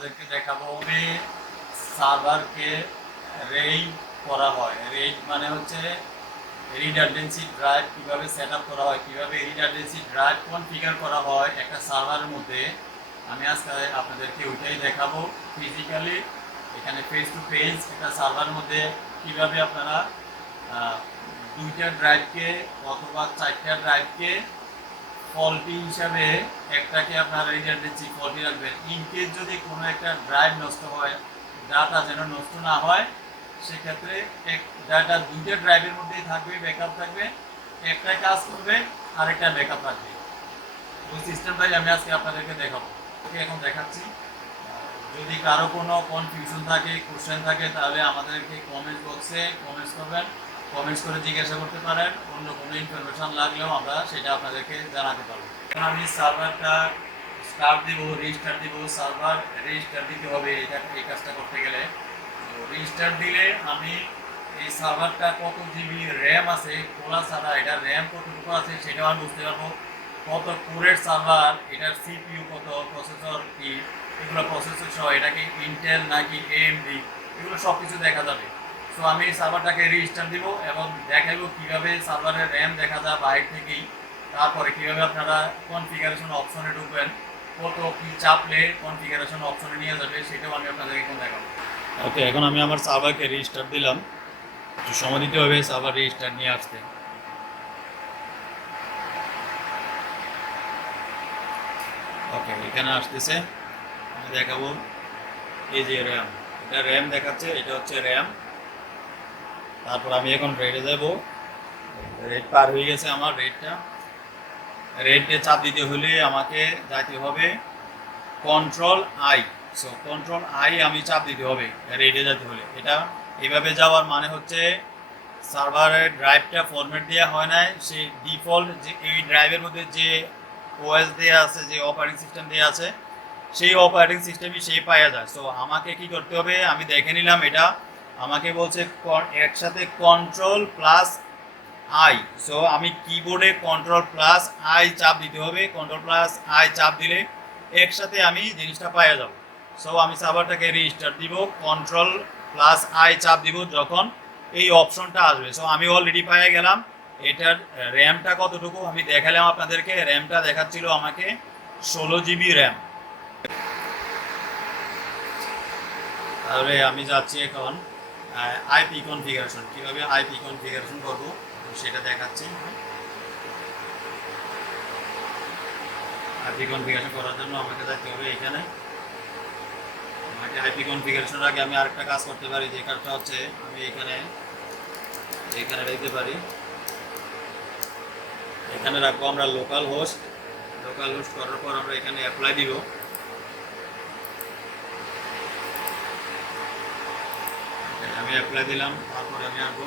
আপনাদেরকে দেখাবো আমি সার্ভারকে রেইড করা হয়। রেইড মানে হচ্ছে রিডান্ডেন্সি ড্রাইভ কীভাবে সেট আপ করা হয়, কীভাবে রিডান্ডেন্সি ড্রাইভ কনফিগার করা হয় একটা সার্ভারের মধ্যে। আমি আজকে আপনাদেরকে ওইটাই দেখাবো ফিজিক্যালি, এখানে ফেস টু ফেস একটা সার্ভারের মধ্যে কীভাবে আপনারা দুইটা ড্রাইভকে অথবা চারটা ড্রাইভকে ফল্টি হিসাবে একটাকে আপনার রিডান্ডেন্সি ফল্টি রাখবেন। ইনকেস যদি কোনো একটা ড্রাইভ নষ্ট হয়, ডাটা যেন নষ্ট না হয়, সেক্ষেত্রে ডাটা দুইটা ড্রাইভের মধ্যেই থাকবে, ব্যাকআপ থাকবে, একটা কাজ করবে আরেকটা ব্যাকআপ থাকবে। ওই সিস্টেমটাই আমি আজকে আপনাদেরকে দেখাবো। এখন দেখাচ্ছি। যদি কারো কোনো কনফিউশন থাকে, কোশ্চেন থাকে, তাহলে আমাদেরকে কমেন্ট বক্সে কমেন্টস করবেন, কমেন্টস করে জিজ্ঞাসা করতে পারেন। অন্য কোনো ইনফরমেশন লাগলেও আমরা সেটা আপনাদেরকে জানাতে পারবো। এখন আমি সার্ভারটা স্টার্ট দিব, রিস্টার্ট দিব। সার্ভার রিস্টার্ট দিতে হবে এই কাজটা করতে গেলে। তো রিস্টার্ট দিলে আমি এই সার্ভারটা কত জিবি র্যাম আছে খোলা ছাড়া, এটা র্যাম কতটুকু আছে সেটাও আমি বুঝতে পারবো। কত কোরের সার্ভার, এটার সিপিইউ কত, প্রসেসর কি, এগুলো প্রসেসর সহ এটাকে ইন্টেল নাকি এএমডি, এগুলো সব কিছু দেখা যাবে। সো আমি সার্ভারটাকে রিস্টার্ট দিব এবং দেখাবো কীভাবে সার্ভারের র্যাম দেখা যায় বাইরে থেকেই। তারপরে কীভাবে আপনারা কনফিগারেশন অপশনে ঢুকবেন, কত কি চাপলে কনফিগারেশন অপশনে নিয়ে যাবে, সেটাও আমি আপনাদেরকে এখন দেখাবো। ওকে, এখন আমি আমার সার্ভারকে রিস্টার্ট দিলাম। একটু সময় দিতে হবে সার্ভার রিস্টার্ট নিয়ে আসতে। ওকে, এখানে আসতেছে, আমি দেখাবো। এই যে র্যাম, এটা র্যাম দেখাচ্ছে, এটা হচ্ছে র্যাম। তারপর আমি এখন রেডে যাব। রেড পার হয়ে গেছে আমার রেডটা। রেডে চাপ দিতে হলে আমাকে যাইতে হবে control I. So control I আমি চাপ দিতে হবে রেডে যেতে হলে। এটা এভাবে যাওয়ার মানে হচ্ছে সার্ভারের ড্রাইভটা ফরম্যাট দেওয়া হয় নাই, সেই ডিফল্ট যে এই ড্রাইভের মধ্যে যে ওএস দেওয়া আছে, যে অপারেটিং সিস্টেম দেওয়া আছে, সেই অপারেটিং সিস্টেমই সেই পাওয়া যায়। সো আমাকে কি করতে হবে, আমি দেখে নিলাম এটা আমাকে বলছে একসাথে কন্ট্রোল প্লাস আই। সো আমি কিবোর্ডে কন্ট্রোল প্লাস আই চাপ দিতে হবে। কন্ট্রোল প্লাস আই চাপ দিলে একসাথে আমি জিনিসটা পাওয়া যাব। সো আমি সার্ভারটাকে রিস্টার্ট দিব, কন্ট্রোল প্লাস আই চাপ দিব যখন এই অপশনটা আসবে। সো আমি অলরেডি পেয়ে গেলাম। এটার র্যামটা কতটুকু আমি দেখালাম আপনাদেরকে। র্যামটা দেখাচ্ছিল আমাকে 16 জিবি র্যাম। তাহলে আমি যাচ্ছি এখন আইপি কনফিগারেশন, কীভাবে আইপি কনফিগারেশন করবো সেটা দেখাচ্ছি। আইপি কনফিগারেশন করার জন্য আমাকে যাইতে হবে এখানে। আমাকে আইপি কনফিগারেশনের আগে আমি আরেকটা কাজ করতে পারি, যে কাজটা হচ্ছে আমি এখানে রাখতে পারি। এখানে রাখবো আমরা লোকাল হোস্ট। লোকাল হোস্ট করার পর আমরা এখানে অ্যাপ্লাই দিব। আমি অ্যাপ্লাই দিলাম। তারপরে আমি আসবো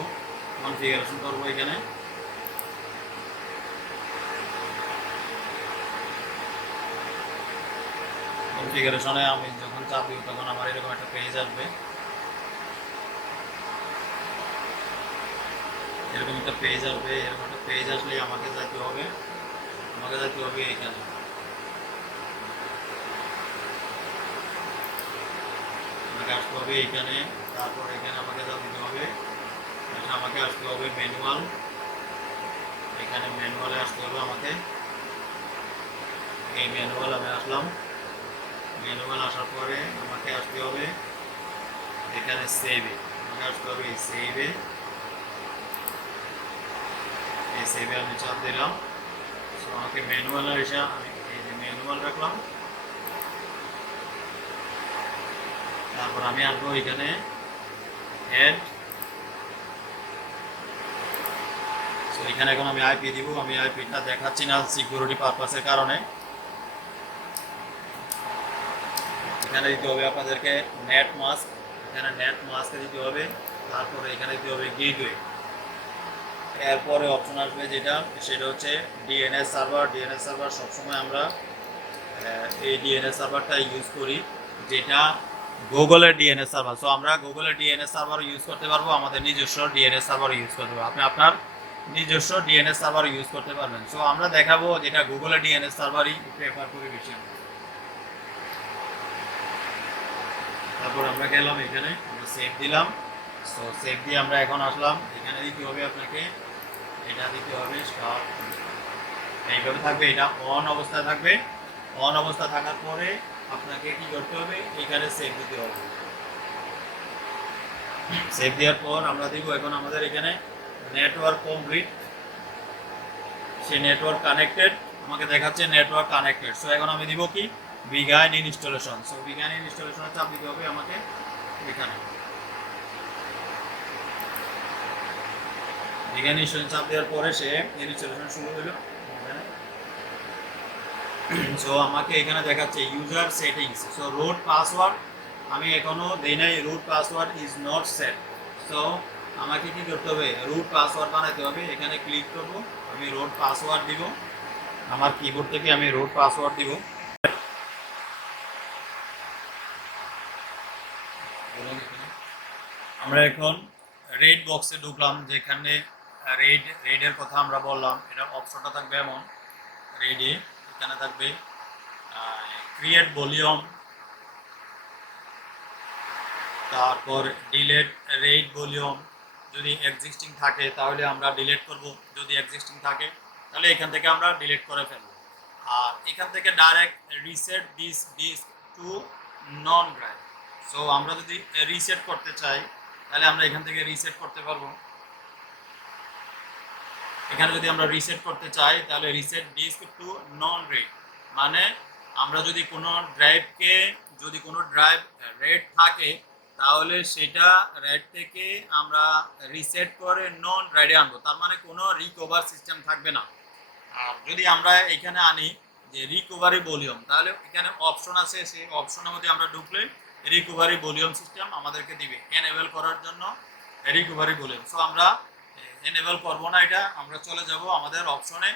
কনফিগারেশন করবো এখানে। কনফিগারেশনে আমি যখন চাপ দিব তখন আমার এরকম একটা পেজ আসবে। এরকম একটা পেজ আসবে। এরকম একটা পেজ আসলে আমাকে যাইতে হবে এখানে। আমাকে আসতে হবে এইখানে। তারপর এখানে আমাকে যা দিতে হবে, আমাকে আসতে হবে ম্যানুয়াল। এখানে ম্যানুয়ালে আসতে হবে আমাকে। এই ম্যানুয়াল আমি আসলাম। ম্যানুয়াল আসার পরে আমাকে আসতে হবে এখানে সেভে। আমাকে আসতে হবে এই সেভে। এই সেভে আমি চাপ দিলাম। সো আমাকে ম্যানুয়াল এসে আমি এই যে ম্যানুয়াল রাখলাম। তারপর আমি আসবো এখানে অ্যাড। সো এখানে এখন আমি আইপি দিব। আমি আইপিটা দেখাচ্ছি না সিকিউরিটি পারপাসের কারণে। এখানে দিতে হবে আপনাদেরকে নেট মাস্ক। এখানে নেট মাস্ক দিতে হবে। তারপরে এখানে দিতে হবে গেটওয়ে। এরপরে অপশন আসবে যেটা, সেটা হচ্ছে ডিএনএস সার্ভার। ডিএনএস সার্ভার সবসময় আমরা এই ডিএনএস সার্ভারটা ইউজ করি, যেটা গুগলের ডিএনএস সার্ভার। সো আমরা গুগলের ডিএনএস সার্ভার ইউজ করতে পারবো, আমাদের নিজস্ব ডিএনএস সার্ভার ইউজ করতে পারবো। আপনি আপনার নিজস্ব ডিএনএস সার্ভার ইউজ করতে পারবেন। সো আমরা দেখাবো যেটা গুগলের ডিএনএস সার্ভারই প্রেফার করি বেশি। তারপর আমরা গেলাম এখানে, আমরা সেভ দিলাম। সো সেভ দিয়ে আমরা এখন আসলাম, এখানে দিতে হবে আপনাকে, এটা দিতে হবে স্টার্ট, এইভাবে থাকবে, এটা অন অবস্থায় থাকবে। অন অবস্থা থাকার পরে আপনাকে কি করতে হবে, এখানে সেভ দিতে হবে। সেভ দেওয়ার পর আমরা দিব এখন আমাদের এখানে নেটওয়ার্ক কমপ্লিট, সে নেটওয়ার্ক কানেক্টেড, আমাকে দেখাচ্ছে নেটওয়ার্ক কানেক্টেড। সো এখন আমি দিব কি বিগাইন ইনস্টলেশন। সো বিগাইন ইনস্টলেশনে চাপ দিতে হবে আমাকে এখানে, বিগাইন ইনস্টলেশন চাপ দেওয়ার পরে সে ইনস্টলেশন শুরু হলো। সো আমাকে এখানে দেখাচ্ছে user settings. So root password আমি এখনো দেই নাই, root password is not set. So আমাকে কি করতে হবে, রুট পাসওয়ার্ড বানাতে হবে। এখানে ক্লিক করব, আমি রুট পাসওয়ার্ড দিব, আমার কিবোর্ড থেকে আমি রুট পাসওয়ার্ড দিব। আমরা এখন রেড বক্সে ঢুকলাম, যেখানে রেডের কথা আমরা বললাম। এটার অপশনটা থাকবে এমন, রেডে এখানে থাকবে ক্রিয়েট ভলিউম, তারপর ডিলেট রেড ভলিউম। যদি এক্সিস্টিং থাকে তাহলে আমরা ডিলেট করব, যদি এক্সিস্টিং থাকে তাহলে এখান থেকে আমরা ডিলেট করে ফেলব। আর এখান থেকে direct reset this disk to non drive. So আমরা যদি রিসেট করতে চাই তাহলে আমরা এখান থেকে রিসেট করতে পারবো। এখানে যদি আমরা রিসেট করতে চাই তাহলে reset disk to non red, মানে আমরা যদি কোনো ড্রাইভকে, যদি কোনো ড্রাইভ রেড থাকে তাহলে সেটা রেড থেকে আমরা রিসেট করে নন রেডে আনবো, তার মানে কোনো রিকভার সিস্টেম থাকবে না। আর যদি আমরা এখানে আনি যে রিকভারি ভলিউম, তাহলে এখানে অপশন আছে, সেই অপশনের মধ্যে আমরা ঢুকলে রিকভারি ভলিউম সিস্টেম আমাদেরকে দিবে এনেবল করার জন্য রিকভারি ভলিউম। সো আমরা এনেবল করবো না, এটা আমরা চলে যাব আমাদের অপশনে।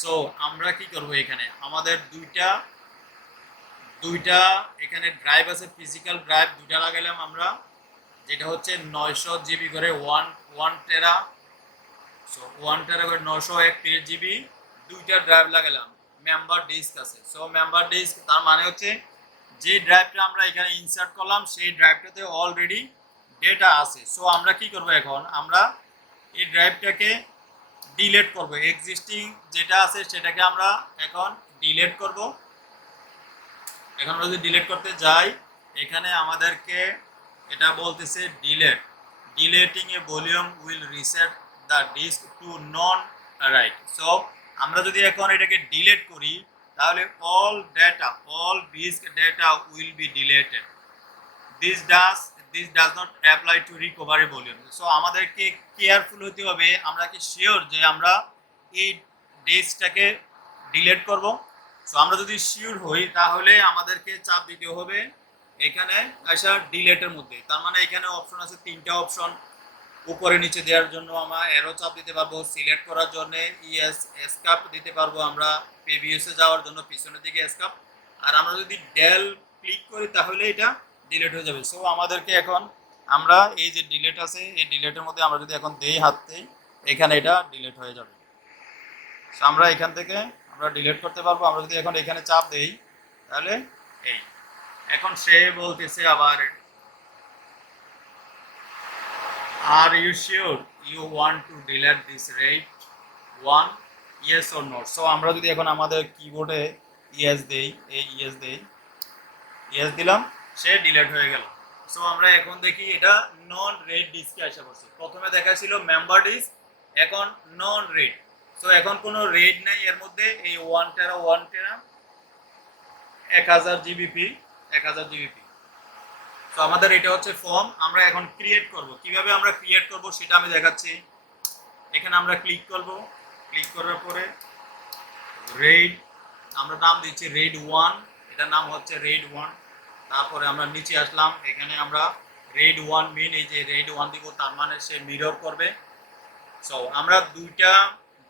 সো আমরা কি করব, এখানে আমাদের দুইটা এখানে ড্রাইভ আছে, ফিজিক্যাল ড্রাইভ দুইটা লাগাইলাম আমরা, যেটা হচ্ছে 900 জিবি করে, ওয়ান টেরা। সো 1 টেরা করে 931 জিবি, দুইটা ড্রাইভ লাগালাম। মেম্বার ডিস্ক আছে, সো মেম্বার ডিস্ক তার মানে হচ্ছে যে ড্রাইভটা আমরা এখানে ইনসার্ট করলাম সেই ড্রাইভটাতে অলরেডি ডেটা আছে। সো আমরা কি করব, এখন আমরা এই ড্রাইভটাকে ডিলিট করব, এক্সিস্টিং যেটা আছে সেটাকে আমরা এখন ডিলিট করব। এখন আমরা যদি ডিলিট করতে যাই, এখানে আমাদেরকে এটা বলতেছে deleting a volume will reset the disk to non raid. So আমরা যদি এখন এটাকে ডিলিট করি তাহলে all disk data will be deleted. This does not apply to recovery volume. So আমাদেরকে কেয়ারফুল হতে হবে, আমরা কি শিওর যে আমরা এই ডিস্কটাকে ডিলিট করব। সো আমরা যদি শিওর হই তাহলে আমাদেরকে চাপ দিতে হবে এখানে আসা ডিলেটের মধ্যে। তার মানে এখানে অপশন আছে, তিনটা অপশন, উপরে নিচে দেওয়ার জন্য আমরা অ্যারো চাপ দিতে পারবো, সিলেক্ট করার জন্য ইএস এসকেপ দিতে পারবো, আমরা প্রিভিয়াসে যাওয়ার জন্য পিছনের দিকে এসকেপ, আর আমরা যদি ডেল ক্লিক করি তাহলে এটা ডিলিট হয়ে যাবে। সো আমাদেরকে এখন আমরা এই যে ডিলিট আছে, এই ডিলিটের মধ্যে আমরা যদি এখন দেই হাততেই, এখানে এটা ডিলিট হয়ে যাবে। সো আমরা এখান থেকে আমরা ডিলিট করতে পারবো। আমরা যদি এখন এখানে চাপ দেই তাহলে এই এখন সে বলতেছে আবার, আর you sure you want two delete this rate one, yes or no. So আমরা যদি এখন আমাদের কিবোর্ডে ইয়েস দেই, এই ইয়েস দেই, ইয়েস দিলাম, সে ডিলিট হয়ে গেল। সো আমরা এখন দেখি এটা নন রেড ডিস্কে আসা পড়ছে। প্রথমে দেখাছিল মেম্বার ডিস্ক, এখন নন রেড। সো এখন কোনো রেড নাই এর মধ্যে। এই 1 টেরা 1000 জিবিপি 1000 জিবিপি। তো আমাদের এটা হচ্ছে ফর্ম, আমরা এখন ক্রিয়েট করব। কিভাবে আমরা ক্রিয়েট করব সেটা আমি দেখাচ্ছি। এখানে আমরা ক্লিক করব, ক্লিক করার পরে রেড, আমরা নাম দিচ্ছি রেড 1, এটা নাম হচ্ছে রেড 1। তারপরে আমরা নিচে আসলাম, এখানে আমরা রেড 1 মিন, এই যে রেড 1 দিব, তার মানে সে মিরর করবে। সো আমরা দুইটা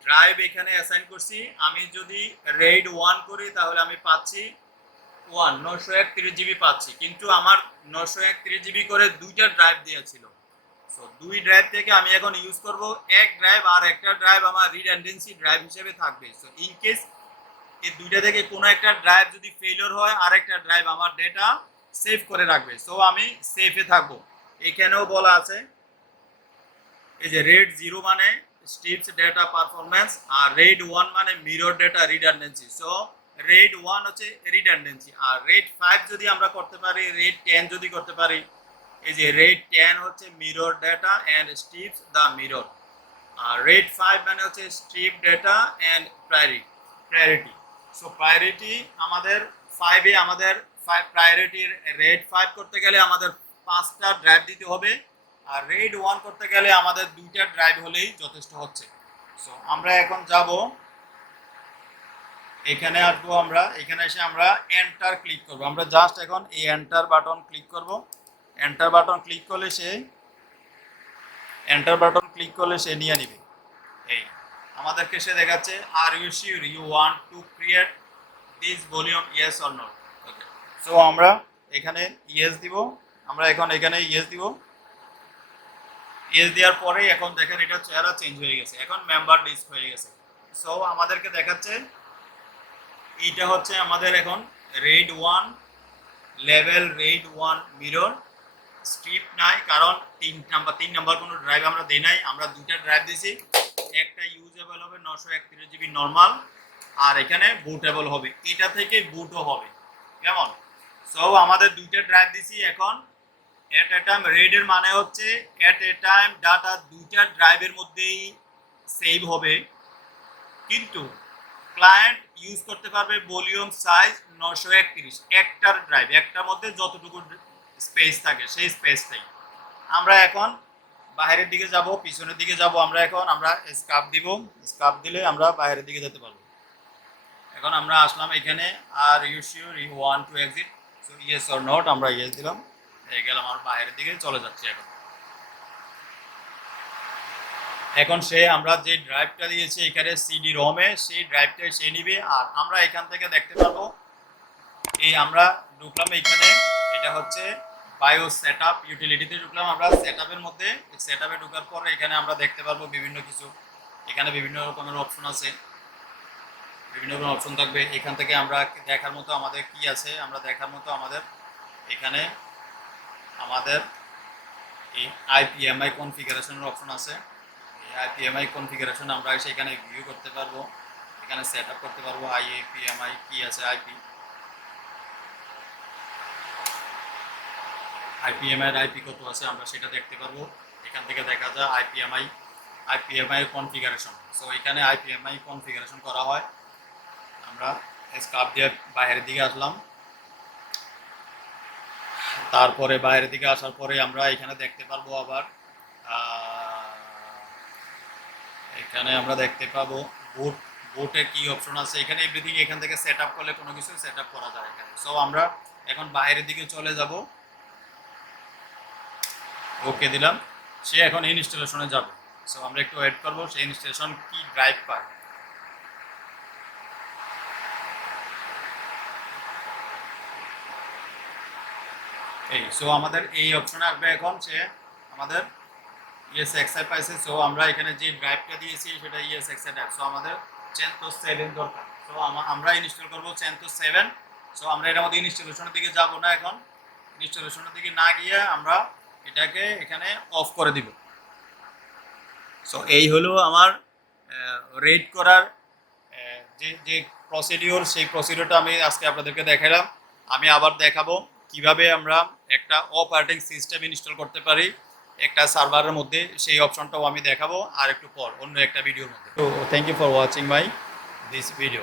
ড্রাইভ এখানে অ্যাসাইন করছি। আমি যদি রেড 1 করি তাহলে আমি পাচ্ছি 931 জিবি পাচ্ছি, কিন্তু আমার 931 জিবি করে দুইটা ড্রাইভ দিয়েছিল। সো দুই ড্রাইভ থেকে আমি এখন ইউজ করব এক ড্রাইভ, আর একটা ড্রাইভ আমার রিডান্ডেন্সি ড্রাইভ হিসেবে থাকবে। সো ইন কেস এই দুইটা থেকে কোনো একটা ড্রাইভ যদি ফেলিওর হয়, আর একটা ড্রাইভ আমার ডেটা সেভ করে রাখবে। সো আমি সেফে থাকবো। এখানেও বলা আছে এই যে রেড 0 মানে স্ট্রিপস ডেটা পারফরম্যান্স, আর রেড 1 মানে mirror data redundancy. So red 1 হচ্ছে রিডান্ডেন্সি, আর রেড 5 যদি আমরা করতে পারি, রেড 10 যদি করতে পারি, এই যে রেড 10 হচ্ছে mirror data and strips the mirror, আর রেড 5 মানে হচ্ছে strip data and priority. So priority আমাদের 5 এ আমাদের প্রায়োরিটির রেড 5 করতে গেলে আমাদের 5টা ড্রাইভ দিতে হবে, আর রেড 1 করতে গেলে আমাদের 2টা ড্রাইভ হলেই যথেষ্ট হচ্ছে। সো আমরা এখন যাব, এখানে আসবো, আমরা এখানে এসে আমরা এন্টার ক্লিক করব। আমরা জাস্ট এখন এই এন্টার বাটন ক্লিক করব। এন্টার বাটন ক্লিক করলে সে নিয়ে নিবে। এই আমাদেরকে সে দেখাচ্ছে আর you sure you want to create this volume, yes or not. Okay, so আমরা এখানে ইয়েস দিব। আমরা এখন এখানে ইয়েস দিব। ইয়েস দেওয়ার পরে এখন দেখেন এটা চেহারা চেঞ্জ হয়ে গেছে, এখন মেম্বার লিস্ট হয়ে গেছে। সো আমাদেরকে দেখাচ্ছে এইটা হচ্ছে আমাদের এখন red 1 level, red 1 mirror, strip নাই, কারণ 3 নাম্বার কোনো ড্রাইভ আমরা দেই নাই, আমরা 2টা ড্রাইভ দিছি। একটা ইউজেবল হবে 931 জিবি নর্মাল, আর এখানে বুটেবল হবে, এটা থেকে বুটও হবে, কেমন? সো আমাদের 2টা ড্রাইভ দিছি। এখন এট এ টাইম রেড এর মানে হচ্ছে এট এ টাইম ডাটা 2টা ড্রাইভের মধ্যেই সেভ হবে, কিন্তু ক্লায়েন্ট ইউজ করতে পারবে ভলিউম সাইজ 931, একটার ড্রাইভ, একটার মধ্যে যতটুকু স্পেস থাকে সেই স্পেসটাই। আমরা এখন বাইরের দিকে যাব, পিছনের দিকে যাব। আমরা এখন স্কাপ দিব, স্কাপ দিলে আমরা বাইরের দিকে যেতে পারবো। এখন আমরা আসলাম এখানে, are you sure you want to exit, so yes or not, আমরা ইয়েস দিলাম। হয়ে গেলাম, আমার বাইরের দিকে চলে যাচ্ছে। এখন সে আমরা যে ড্রাইভটা দিয়েছি এখানে সিডি রমে, সেই ড্রাইভটা সে নিবে, আর আমরা এখান থেকে দেখতে পারবো এই আমরা ঢুকলাম এখানে, এটা হচ্ছে বায়ো সেটআপ, ইউটিলিটিতে ঢুকলাম। আমরা সেটআপের মধ্যে, সেটআপে ঢোকার পর এখানে আমরা দেখতে পারবো বিভিন্ন কিছু, এখানে বিভিন্ন রকমের অপশন আছে, বিভিন্ন রকমের অপশন থাকবে। এখান থেকে আমরা দেখার মতো আমাদের কি আছে, আমরা দেখার মতো আমাদের এখানে আমাদের এই আইপিএমআই কনফিগারেশনের অপশন আছে। এই আইপিএমআই কনফিগারেশন আমরা এখানে ভিউ করতে পারবো, এখানে সেট আপ করতে পারবো আইপিএমআই কি আছে, আইপিএমআই এর আইপি কত আছে আমরা সেটা দেখতে পারবো। এখান থেকে দেখা যায় আইপিএমআই কনফিগারেশন। সো এখানে আইপিএমআই কনফিগারেশন করা হয়। আমরা স্কাপ দিয়ে বাইরের দিকে আসলাম, তারপরে বাইরের দিকে আসার পরে আমরা এখানে দেখতে পারবো আবার এখানে আমরা দেখতে পাবো বুটে কি অপশন আছে, এখানে এভরিথিং এখান থেকে সেট আপ করলে কোনো কিছু সেট আপ করা যায় এখানে। সো আমরা এখন বাইরের দিকে চলে যাব, ওকে দিলাম, সে এখন ইনস্টলেশনে যাবে। সো আমরা একটু ওয়েট করবো, সে ইনস্টলেশন কি ড্রাইভ পায়। এই সো আমাদের এই অপশনে আসবে, এখন সে আমাদের ESXi পাইছে। সো আমরা এখানে যে ড্রাইভটা দিয়েছি সেটা ESXi ড্রাইভ। সো আমাদের 7 দরকার। সো আমরা ইনস্টল করবো 7। সো আমরা এটার মধ্যে ইনস্টলেশনের দিকে যাব না, এখন ইনস্টলেশনের দিকে না গিয়ে আমরা এটাকে এখানে অফ করে দিব। সো এই হলো আমার রেড করার যে প্রসিডিওর, সেই প্রসিডিওরটা আমি আজকে আপনাদেরকে দেখালাম। আমি আবার দেখাবো কিভাবে আমরা একটা অপারেটিং সিস্টেম ইনস্টল করতে পারি একটা সার্ভারের মধ্যে, সেই অপশনটাও আমি দেখাবো আর একটু পর অন্য একটা ভিডিওর মধ্যে। তো thank you for watching my this video.